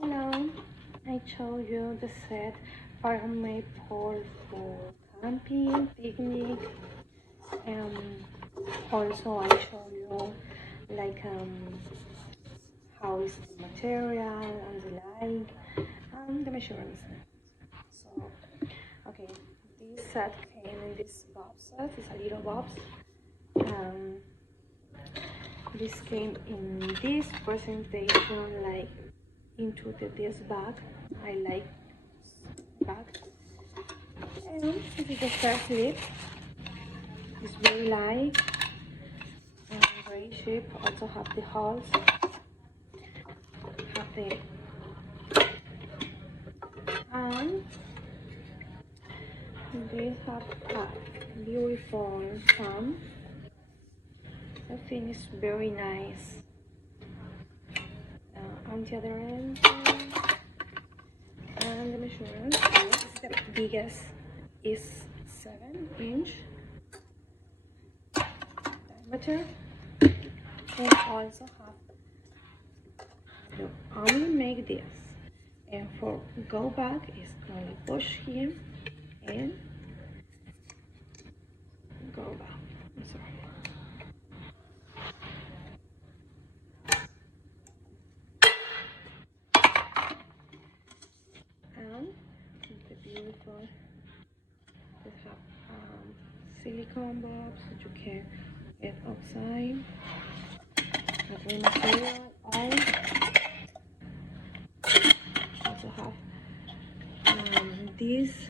Hello, I showed you the set fire maple for camping, picnic, and also I show you like how is the material and the light and the measurements. So okay, this set came in this box set. It's a little box. This came in this presentation, like into this bag. I like bag. And this is the first lip. It's very light and very cheap. Also have the holes. Have the and they have a beautiful thumb. I think it's very nice. On the other end, and the measurement is the biggest is 7-inch diameter, and also have to only make this, and for go back is only push here and go back. I'm sorry. And the beautiful, we have silicone bulbs that you can get outside. The material all. Also have this